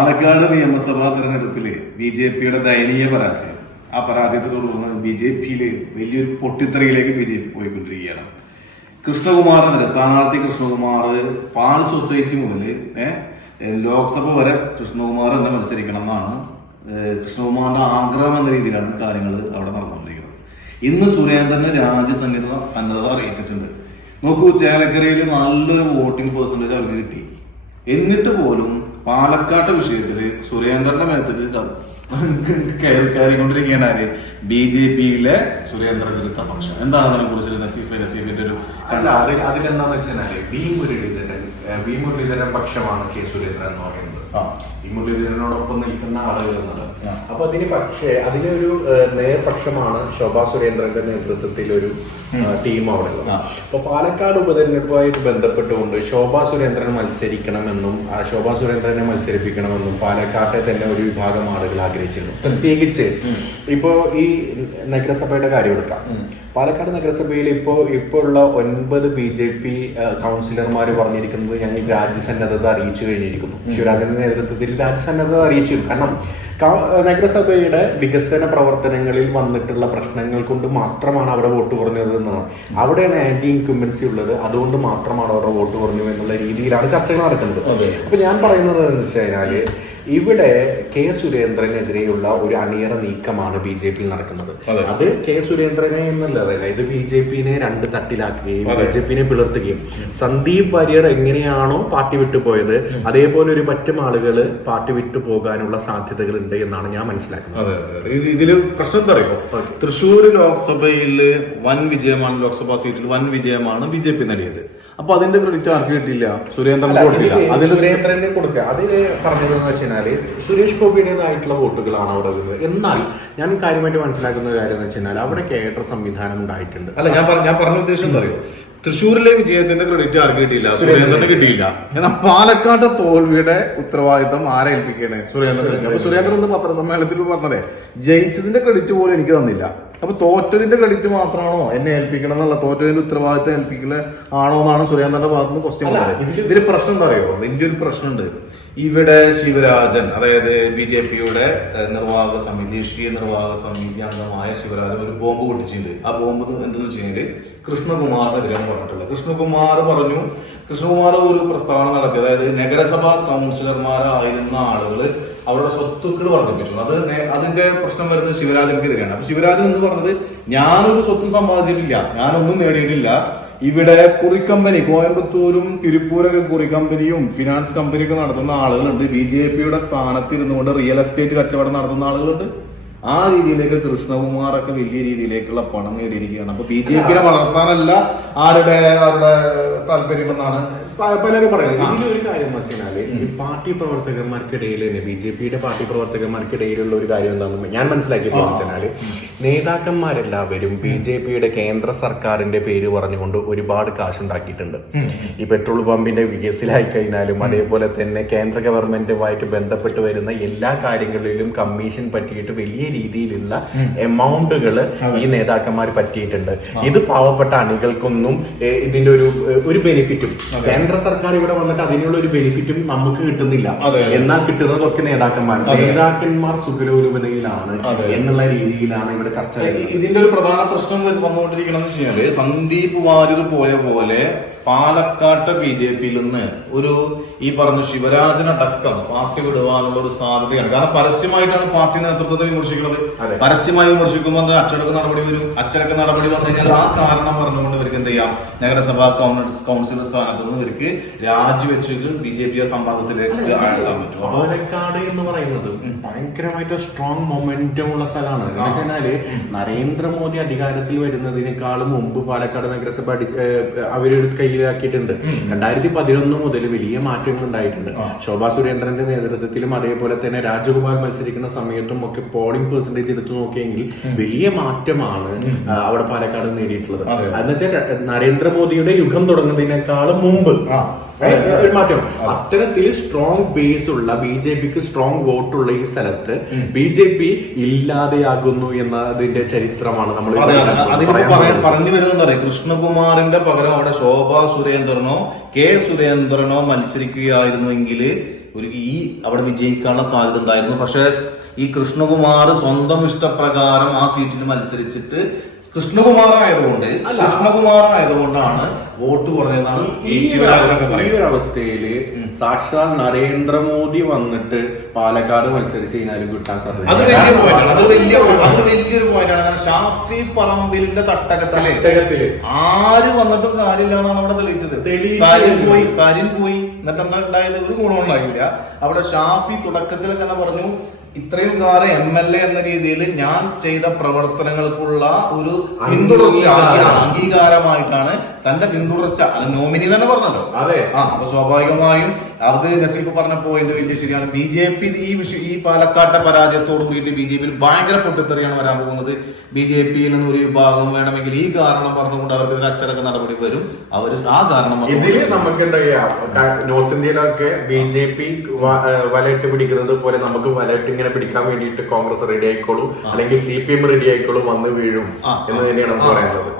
പാലക്കാട് നിയമസഭാ തെരഞ്ഞെടുപ്പിൽ B J പിയുടെ ദയനീയ പരാജയം. ആ പരാജയത്തെ തുടർന്ന് ബി ജെ പിയിൽ വലിയൊരു പൊട്ടിത്തെറിയിലേക്ക് ബി ജെ പി പോയിക്കൊണ്ടിരിക്കുകയാണ്. കൃഷ്ണകുമാറിനെതിരെ സ്ഥാനാർത്ഥി കൃഷ്ണകുമാർ പാൽ സൊസൈറ്റി മുതൽ ലോക്സഭ വരെ കൃഷ്ണകുമാർ തന്നെ മത്സരിക്കണം എന്നാണ് കൃഷ്ണകുമാറിന്റെ ആഗ്രഹം എന്ന രീതിയിലാണ് കാര്യങ്ങൾ അവിടെ നടന്നുകൊണ്ടിരിക്കുന്നത്. ഇന്ന് സുരേന്ദ്രന് രാജ്യ സന്നിധ സന്നദ്ധത അറിയിച്ചിട്ടുണ്ട്. നോക്കൂ ചേലക്കരയിൽ നല്ലൊരു വോട്ടിംഗ് പെർസെന്റേജ് അവർക്ക് കിട്ടി. എന്നിട്ട് പോലും പാലക്കാട്ടെ വിഷയത്തിൽ സുരേന്ദ്രന്റെ മേത്തേക്ക് കയറിക്കൊണ്ടിരിക്കുകയാണ് ആര്? ബി ജെ പിയിലെ സുരേന്ദ്ര വിരുദ്ധ പക്ഷം എന്താണ് അതിനെ കുറിച്ച് നസീഫ്? നസീഫിന്റെ ഒരു അതിലെന്താന്ന് വെച്ചാൽ വി മുരളീധരൻ വി മുരളീധരൻ പക്ഷമാണ് കെ സുരേന്ദ്രൻ എന്ന് പറയുന്നത്. ഈ മുരളീധരനോടൊപ്പം നിൽക്കുന്ന ആളുകൾ എന്നുള്ളത്. ആ. അപ്പൊ അതിന് പക്ഷേ അതിനൊരു നേർപക്ഷമാണ് ശോഭാ സുരേന്ദ്രന്റെ നേതൃത്വത്തിൽ ഒരു ടീം അവിടെ. അപ്പൊ പാലക്കാട് ഉപതെരഞ്ഞെടുപ്പുമായിട്ട് ബന്ധപ്പെട്ടുകൊണ്ട് ശോഭാ സുരേന്ദ്രൻ മത്സരിക്കണമെന്നും ആ ശോഭാ സുരേന്ദ്രനെ മത്സരിപ്പിക്കണമെന്നും പാലക്കാട്ടെ തന്നെ ഒരു വിഭാഗം ആളുകൾ ആഗ്രഹിച്ചിരുന്നു. പ്രത്യേകിച്ച് ഇപ്പോ ഈ നഗരസഭയുടെ കാര്യം എടുക്കാം. പാലക്കാട് നഗരസഭയിൽ ഇപ്പോൾ ഇപ്പോൾ ഉള്ള ഒൻപത് ബി ജെ പി കൗൺസിലർമാർ പറഞ്ഞിരിക്കുന്നത് ഞങ്ങൾ രാജ്യസന്നദ്ധത അറിയിച്ചു കഴിഞ്ഞിരിക്കുന്നു. ശിവരാജന്റെ നേതൃത്വത്തിൽ രാജ്യസന്നദ്ധത അറിയിച്ചിരുന്നു. കാരണം നഗരസഭയുടെ വികസന പ്രവർത്തനങ്ങളിൽ വന്നിട്ടുള്ള പ്രശ്നങ്ങൾ കൊണ്ട് മാത്രമാണ് അവിടെ വോട്ട് കുറഞ്ഞത് എന്നാണ് അവിടെയാണ് ആന്റി ഇൻകുംബൻസി ഉള്ളത്. അതുകൊണ്ട് മാത്രമാണ് അവിടെ വോട്ട് കുറഞ്ഞു എന്നുള്ള രീതിയിലാണ് ചർച്ചകൾ നടക്കുന്നത്. അപ്പൊ ഞാൻ പറയുന്നത് എന്ന് വെച്ച് കഴിഞ്ഞാൽ ഇവിടെ കെ സുരേന്ദ്രനെതിരെയുള്ള ഒരു അണിയറ നീക്കമാണ് ബി ജെ പിയിൽ നടക്കുന്നത്. അത്. കെ സുരേന്ദ്രനെ എന്നല്ലതല്ല ഇത് ബി ജെ പിനെ രണ്ട് തട്ടിലാക്കുകയും ബി ജെ പിനെ പിളർത്തുകയും. സന്ദീപ് വാര്യർ എങ്ങനെയാണോ പാർട്ടി വിട്ടുപോയത് അതേപോലെ ഒരു പറ്റും ആളുകൾ പാർട്ടി വിട്ടു പോകാനുള്ള സാധ്യതകൾ ഉണ്ട് എന്നാണ് ഞാൻ മനസ്സിലാക്കുന്നത്. അതെ അതെ അതെ. ഇത് ഇതിൽ പ്രശ്നം എന്താ പറയുമോ തൃശ്ശൂർ ലോക്സഭയിൽ വൻ വിജയമാണ് ലോക്സഭാ സീറ്റിൽ വൻ വിജയമാണ് ബി ജെ പി നേടിയത്. അപ്പൊ അതിന്റെ ക്രെഡിറ്റ് ആർക്ക് കിട്ടില്ല സുരേന്ദ്രൻ കൊടുത്തില്ല. അതിന്റെ സുരേന്ദ്രനെ കൊടുക്കുക. അതിന് പറഞ്ഞതെന്ന് വെച്ച് കഴിഞ്ഞാൽ സുരേഷ് ഗോപിയുടേതായിട്ടുള്ള വോട്ടുകളാണ് അവിടെ വരുന്നത് എന്നാൽ ഞാൻ കാര്യമായിട്ട് മനസ്സിലാക്കുന്ന കാര്യം എന്ന് വെച്ച് കഴിഞ്ഞാൽ അവിടെ കേട്ട സംവിധാനം ഉണ്ടായിട്ടുണ്ട്. അല്ല ഞാൻ പറഞ്ഞ ഞാൻ പറഞ്ഞ ഉദ്ദേശം എന്താ തൃശ്ശൂരിലെ വിജയത്തിന്റെ ക്രെഡിറ്റ് ആർക്ക് കിട്ടിയില്ല? സുരേന്ദ്രന് കിട്ടിയില്ല. എന്നാൽ പാലക്കാട് തോൽവിയുടെ ഉത്തരവാദിത്തം ആരെ ഏൽപ്പിക്കണേ? സുരേന്ദ്രൻ അപ്പൊ സുരേന്ദ്രൻ പത്രസമ്മേളനത്തിൽ പറഞ്ഞതേ ജയിച്ചതിന്റെ ക്രെഡിറ്റ് പോലും എനിക്ക് തന്നില്ല. അപ്പൊ തോറ്റതിന്റെ ക്രെഡിറ്റ് മാത്രമാണോ എന്നെ ഏൽപ്പിക്കണം എന്നുള്ള തോറ്റതിന്റെ ഉത്തരവാദിത്തം ഏൽപ്പിക്കൽ ആണോ എന്നാണ് സുരേന്ദ്രന്റെ ഭാഗത്ത് നിന്ന് ക്വസ്റ്റ്യൻ പറയുന്നത് ഇതിൽ പ്രശ്നം എന്താ അറിയോ? വലിയൊരു പ്രശ്നമുണ്ട്. ഇവിടെ ശിവരാജൻ അതായത് ബി ജെ പിയുടെ നിർവാഹക സമിതി ദേശീയ നിർവാഹക സമിതി അംഗമായ ശിവരാജൻ ഒരു ബോംബ് പൊട്ടിച്ചിട്ടുണ്ട്. ആ ബോംബ് എന്തെന്ന് വെച്ച് കഴിഞ്ഞാൽ കൃഷ്ണകുമാറിനെതിരാണ് പറഞ്ഞിട്ടുള്ളത്. കൃഷ്ണകുമാർ പറഞ്ഞു കൃഷ്ണകുമാർ ഒരു പ്രസ്താവന നടത്തി അതായത് നഗരസഭാ കൗൺസിലർമാരായിരുന്ന ആളുകൾ അവരുടെ സ്വത്തുക്കൾ വർദ്ധിപ്പിച്ചു. അത് അതിന്റെ പ്രശ്നം വരുന്നത് ശിവരാജൻക്കെതിരെയാണ്. അപ്പൊ ശിവരാജൻ എന്ന് പറഞ്ഞത് ഞാനൊരു സ്വത്തും സമ്പാദിച്ചിട്ടില്ല ഞാനൊന്നും നേടിയിട്ടില്ല ഇവിടെ കുറിക്കമ്പനി കോയമ്പത്തൂരും തിരുപ്പൂരൊക്കെ കുറിക്കമ്പനിയും ഫിനാൻസ് കമ്പനിയൊക്കെ നടത്തുന്ന ആളുകളുണ്ട്. ബി ജെ പിയുടെ സ്ഥാനത്ത് ഇരുന്നുകൊണ്ട് റിയൽ എസ്റ്റേറ്റ് കച്ചവടം നടത്തുന്ന ആളുകളുണ്ട്. ആ രീതിയിലേക്ക് കൃഷ്ണകുമാറൊക്കെ വലിയ രീതിയിലേക്കുള്ള പണം നേടിയിരിക്കുകയാണ്. അപ്പൊ ബി ജെ പിനെ വളർത്താനല്ല ആരുടെ ആരുടെ താല്പര്യമെന്നാണ് പലരും പറയുന്നത്. ഇതിലൊരു കാര്യം എന്ന് വെച്ചാൽ ഈ പാർട്ടി പ്രവർത്തകന്മാർക്കിടയിൽ തന്നെ ബി ജെ പിയുടെ പാർട്ടി പ്രവർത്തകന്മാർക്കിടയിലുള്ള ഒരു കാര്യം എന്താണെന്ന് ഞാൻ മനസ്സിലാക്കിയത് വെച്ചാൽ നേതാക്കന്മാരെല്ലാവരും ബി ജെ പിയുടെ കേന്ദ്ര സർക്കാരിന്റെ പേര് പറഞ്ഞുകൊണ്ട് ഒരുപാട് കാശുണ്ടാക്കിയിട്ടുണ്ട്. ഈ പെട്രോൾ പമ്പിന്റെ വികസിലായി കഴിഞ്ഞാലും അതേപോലെ തന്നെ കേന്ദ്ര ഗവൺമെന്റുമായിട്ട് ബന്ധപ്പെട്ട് വരുന്ന എല്ലാ കാര്യങ്ങളിലും കമ്മീഷൻ പറ്റിയിട്ട് വലിയ രീതിയിലുള്ള എമൗണ്ടുകൾ ഈ നേതാക്കന്മാർ പറ്റിയിട്ടുണ്ട്. ഇത് പാവപ്പെട്ട അണികൾക്കൊന്നും ഇതിന്റെ ഒരു ഒരു ബെനിഫിറ്റും കേന്ദ്ര സർക്കാർ ഇവിടെ വന്നിട്ട് അതിനുള്ള ഒരു ബെനിഫിറ്റും നമുക്ക് കിട്ടുന്നില്ല. എന്നാൽ കിട്ടുന്നതൊക്കെ നേതാക്കന്മാർ നേതാക്കന്മാർ സുഖലോലുപതയിലാണ്. എന്നുള്ള രീതിയിലാണ് ഇവിടെ ചർച്ച ഇതിന്റെ ഒരു പ്രധാന പ്രശ്നം വരു- വന്നുകൊണ്ടിരിക്കണം എന്ന് വെച്ച് കഴിഞ്ഞാൽ സന്ദീപ് വാര്യർ പോയ പോലെ പാലക്കാട്ട് ബി ജെ പിയിൽ നിന്ന് ഒരു ഈ പറഞ്ഞ ശിവരാജനടക്കം പാർട്ടി വിടുവാനുള്ള ഒരു സാധ്യതയാണ്. കാരണം പരസ്യമായിട്ടാണ് പാർട്ടി നേതൃത്വത്തെ വിമർശിക്കുന്നത്. പരസ്യമായി വിമർശിക്കുമ്പോൾ അച്ചടക്ക നടപടി വരും? അച്ചടക്ക നടപടി വന്നു കഴിഞ്ഞാൽ ആ കാരണം പറഞ്ഞുകൊണ്ട് ഇവർക്ക് എന്ത് ചെയ്യാം? നഗരസഭാ കൗൺസിൽ കൗൺസിലർ സ്ഥാനത്ത് നിന്ന് ഇവർക്ക് രാജിവെച്ചിട്ട് ബി ജെ പി സംവാദത്തിലേക്ക് ആഴ്ത്താൻ പറ്റും. പാലക്കാട് എന്ന് പറയുന്നത് ഭയങ്കരമായിട്ട് സ്ട്രോങ് മൊമെന്റം ഉള്ള സ്ഥലമാണ്. എന്ന് വെച്ചാൽ നരേന്ദ്രമോദി അധികാരത്തിൽ വരുന്നതിനേക്കാളും മുമ്പ് പാലക്കാട് നഗരസഭ അവരുടെ ഏഹ് കയ്യിലാക്കിയിട്ടുണ്ട് രണ്ടായിരത്തി പതിനൊന്ന് മുതൽ വലിയ മാറ്റങ്ങൾ ഉണ്ടായിട്ടുണ്ട്. ശോഭാ സുരേന്ദ്രന്റെ നേതൃത്വത്തിലും അതേപോലെ തന്നെ രാജഗോപാൽ മത്സരിക്കുന്ന സമയത്തും ഒക്കെ പോളിംഗ് പെർസെന്റേജ് എടുത്തു നോക്കിയെങ്കിൽ വലിയ മാറ്റമാണ് അവിടെ പാലക്കാട് നേടിയിട്ടുള്ളത്. എന്ന് വെച്ചാൽ നരേന്ദ്രമോദിയുടെ യുഗം തുടങ്ങുന്നതിനേക്കാളും മുമ്പ് ഒരു മാറ്റം. അത്തരത്തിൽ സ്ട്രോങ് ബേസ് ഉള്ള ബി ജെ പിക്ക് സ്ട്രോങ് വോട്ടുള്ള ഈ സ്ഥലത്ത് ബി ജെ പി ഇല്ലാതെയാകുന്നു എന്നതിന്റെ ചരിത്രമാണ് നമ്മൾ പറഞ്ഞു വരുന്നത് പറയാം കൃഷ്ണകുമാറിന്റെ പകരം അവിടെ ശോഭാ സുരേന്ദ്രനോ കെ സുരേന്ദ്രനോ മത്സരിക്കുകയായിരുന്നുവെങ്കിൽ ഒരു ഈ അവിടെ വിജയിക്കാനുള്ള സാധ്യത ഉണ്ടായിരുന്നു. പക്ഷേ ഈ കൃഷ്ണകുമാർ സ്വന്തം ഇഷ്ടപ്രകാരം ആ സീറ്റിൽ മത്സരിച്ചിട്ട് കൃഷ്ണകുമാർ ആയതുകൊണ്ടാണ് വോട്ട് കുറഞ്ഞതാണ് അവസ്ഥയിൽ സാക്ഷാൽ നരേന്ദ്രമോദി വന്നിട്ട് പാലക്കാട് മത്സരിച്ച് കഴിഞ്ഞാലും കിട്ടാൻ അത് വലിയ സാധ്യത പോയിന്റാണ് അത് വലിയ പോയിന്റ് വലിയൊരു പോയിന്റാണ് കാരണം ഷാഫി പറമ്പിലിന്റെ തട്ടകത്തിലെ തട്ടകത്തിൽ. ആര് വന്നിട്ടും കാര്യമില്ല എന്നാണ് അവിടെ തെളിയിച്ചത്. സാരിൻ പോയി സരിൻ പോയി. എന്നിട്ട് എന്താ ഉണ്ടായത്? ഒരു ഗുണം ഉണ്ടായില്ല. അവിടെ ഷാഫി തുടക്കത്തിൽ തന്നെ പറഞ്ഞു ഇത്രയും കാലം എം എൽ എ എന്ന രീതിയിൽ ഞാൻ ചെയ്ത പ്രവർത്തനങ്ങൾക്കുള്ള ഒരു പിന്തുടർച്ച അംഗീകാരമായിട്ടാണ് തന്റെ പിന്തുടർച്ച നോമിനി തന്നെ പറഞ്ഞല്ലോ അതെ. ആ അപ്പൊ സ്വാഭാവികമായും അത് നസീഫ് പറഞ്ഞ പോയിന്റ് വലിയ ശരിയാണ്. ബി ജെ പി ഈ വിഷയം ഈ പാലക്കാട്ടെ പരാജയത്തോട് കൂടിയിട്ട് ബി ജെ പിയിൽ ഭയങ്കര പൊട്ടിത്തെറിയാണ് വരാൻ പോകുന്നത്. ബി ജെ പിയിൽ നിന്ന് ഒരു വിഭാഗം വേണമെങ്കിൽ ഈ കാരണം പറഞ്ഞുകൊണ്ട് അവർക്കെതിരെ അച്ചടക്ക നടപടി വരും. അവർ ആ കാരണം ഇതിൽ നമുക്ക് എന്താ പറയുക നോർത്ത് ഇന്ത്യയിലൊക്കെ ബി ജെ പി വലയിട്ട് പിടിക്കുന്നത് പോലെ നമുക്ക് വലയിട്ട് ഇങ്ങനെ പിടിക്കാൻ വേണ്ടിയിട്ട് കോൺഗ്രസ് റെഡി ആയിക്കോളൂ. അല്ലെങ്കിൽ സി പി എം റെഡി ആയിക്കോളൂ വന്ന് വീഴും എന്ന് തന്നെയാണ് പറയുന്നത് പറയാനുള്ളത്.